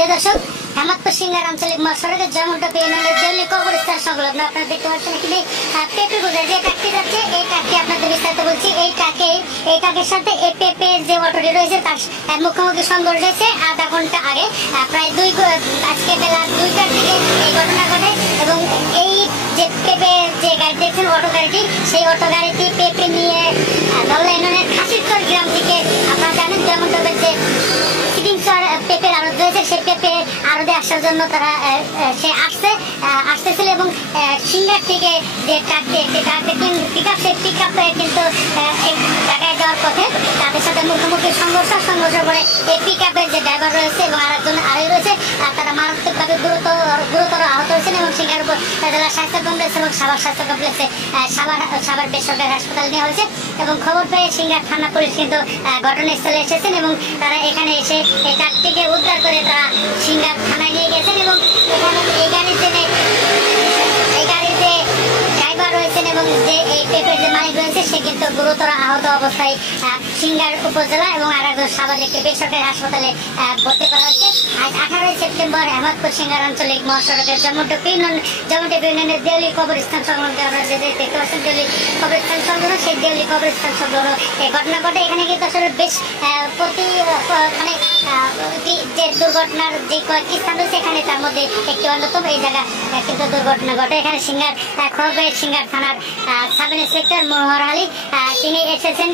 প্রিয় দর্শক, হেমাদপুর সিঙ্গার আঞ্চলিক মহাসড়কের জয়মন্টপ ইউনিয়নের দেউলি কবরস্থান সংলগ্ন আপনারা দেখতে পাচ্ছেন এখানে পেঁপে বোঝায় যে ট্রাকটি যাচ্ছে, এই ট্রাকটি আপনাদের বিস্তারিত বলছি। এই ট্রাকের সাথে এই পেঁপের যে অটোটি রয়েছে তার মুখোমুখি সংঘর্ষ হয়েছে আধা ঘন্টা আগে, প্রায় আজকে বেলা 2টার দিকে এই ঘটনা ঘটে। এবং এই যে পেঁপে যে গাড়ি দেখছেন অটো গাড়িটি, সেই অটো গাড়িটি পেঁপে নিয়ে ধল্লা ইউনিয়নের খাসিরচর গ্রাম থেকে, আপনারা জানেন জয়মন্টপের যে পেঁপের আড়ত রয়েছে, সেই পেঁপে আড়তে আসার জন্য তারা আসতেছিল এবং সিঙ্গার থেকে যে ট্রাকটি পিকআপ, সেই পিকআপে কিন্তু ঢাকায় যাওয়ার পথে তাদের সাথে মুখোমুখি সংঘর্ষ করে এই পিকআপের যে ড্রাইভার রয়েছে এবং আরেকজন রয়েছে, তারা মারাত্মকভাবে গুরুতর আহত হয়েছেন এবং সিঙ্গার জেলা স্বাস্থ্য কমপ্লেক্স এবং সাভার স্বাস্থ্য কমপ্লেক্সে সাভার বেসরকারি হাসপাতাল নেওয়া হয়েছে। এবং খবর পেয়ে সিঙ্গার থানা পুলিশ কিন্তু ঘটনাস্থলে এসেছেন এবং তারা এখানে এসে এই ট্রাকটিকে উদ্ধার করে তারা সিঙ্গার থানায় নিয়ে গেছেন। এবং এখানে এই গাড়িতে ড্রাইভার রয়েছেন এবং যে এই পেঁপের যে মালিক রয়েছে সে কিন্তু গুরুতর আহত অবস্থায় সিঙ্গার উপজেলা এবং আরেকজন সাভারের একটি বেসরকারি হাসপাতালে ভর্তি করা হয়েছে। আজ 18 সেপ্টেম্বর হেমাদপুর সিঙ্গার আঞ্চলিক মহাসড়কের জয়মন্টপ ইউনিয়নের দেউলি কবরস্থান সংলগ্ন, আমরা যে দেখতে পাচ্ছেন দেউলি কবরস্থান সংলগ্ন, সেই দেউলি কবরস্থান সংলগ্ন এই ঘটনা ঘটে। এখানে কিন্তু আসলে বেশ মানে যে দুর্ঘটনার যে কয়েকটি স্থান রয়েছে এখানে তার মধ্যে একটি অন্যতম এই জায়গা কিন্তু দুর্ঘটনা ঘটে। এখানে সিঙ্গার থানার সাব ইন্সপেক্টর মনোহর আলী তিনি এসেছেন।